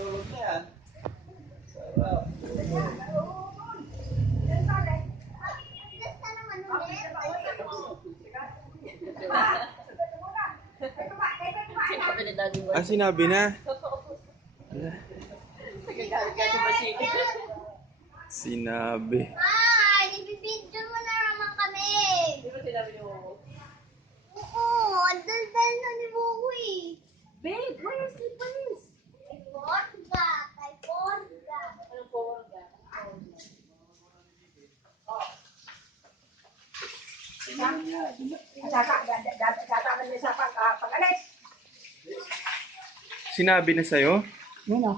Tulog na yan. Sarap. Ah, sinabi na. Sinabi. Ah, ibibidyo mo na naman kami. Di ba sinabi ni Momo? Oo, ang dal-dal na ni Momo eh. Babe, where is slippers? Kay Porga, kay Porga. Anong forward ka? Tataman niya sa pag-alis. Sinabi na sa'yo? Ano?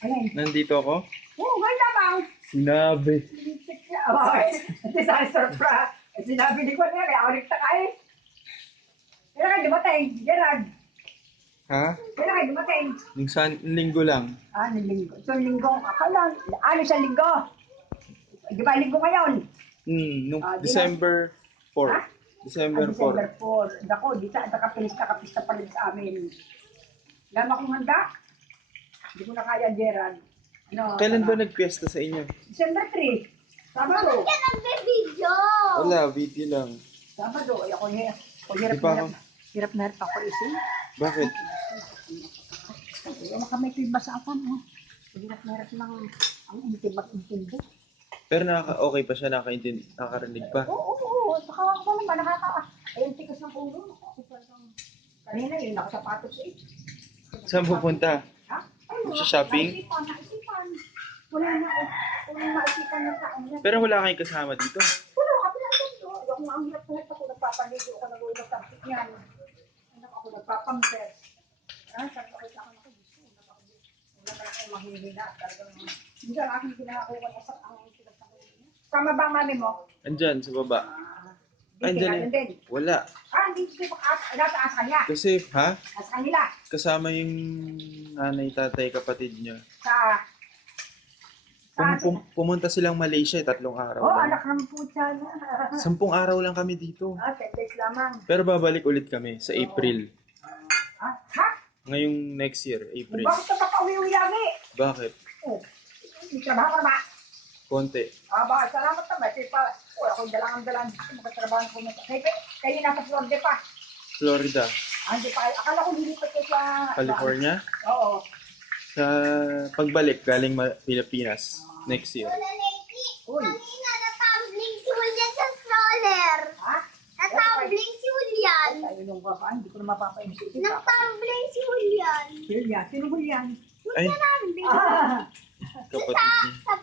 Alin? Nandito ako? Oo, ganda bang? Sinabi. Ito sa surprise. Sinabi ni ko niya, kaya ulit na kayo. Kailan kayo dumating? Gerard, Ha? kailan kayo dumating? Linggo lang. Linggo. So, linggo. Akala, sa linggo. Di ba linggo ngayon? Nung Ah, di December 4. Ha? December 4. December 4. Dako, di sa nakapista pa rin sa amin. Lama kong handa. Hindi ko na kaya, Gerard. Ano, Kailan ba nagpiesta sa inyo? December 3. Sabado. Bakit ka nagbe-video? Wala, video lang. Sabado. Ay, ako hirap. Di pa ako. Hirap na hirap ako isin. Bakit? Kaya makamay ko yung basaan mo. Hirap na hirap ng ang intindi. Pero okay pa siya, nakakarinig pa. Oo. Saka ako naman ayun, tikas ng ulo. Kanina yun, nakasapatos eh. Saan pupunta? Ha? Sa shopping? Naisipan. Wala na ako. Kung maisipan ng taon yan. Pero wala kayong kasama dito. Wala, kami lang dito. Yung ang hirap-hirap ako, nagpapaligo ako, nag-uwi ng tapit niyan. Anak ako, nagpapamper. Sabi ako sa akin ako, gusto. Wala ka lang mahihina. Talagang, hindi ang aking ginakakuha na sa ang pinagsakuha niya. Tama ba ang mami mo? Andyan, sa baba. Andyan eh. Wala. Hindi ko nasa asa niya. Kasi, ha? Nasa kanila. Kasama yung nanay, tatay, kapatid niya. Pumunta silang Malaysia, 3 araw Oh, lang. anak ng puta na. 10 araw lang kami dito. 10 days lamang. Pero babalik ulit kami sa April. Ha? Ngayong next year, April. Bakit ka pa pauwi-uwi lagi? Bakit? Oh, may trabaho ka ba? Konti. Bakit? Salamat naman. Ako yung dalang-dalang magkatrabaho ko. Kayo nasa Florida pa. Florida. Hindi pa. Akala ko nilipat kayo sa... California. Oo. Sa pagbalik, galing Pilipinas. Next year. Wala, Lady. Uy. Kanina, natumbling si Julian sa stroller. Ha? Natumbling si Julian. Tayo nung baba, hindi ko na mapapaisip pa. Natumbling si Julian. Julian, sino Julian? Ay, Natumbling. Ah! kapatid niya. Sa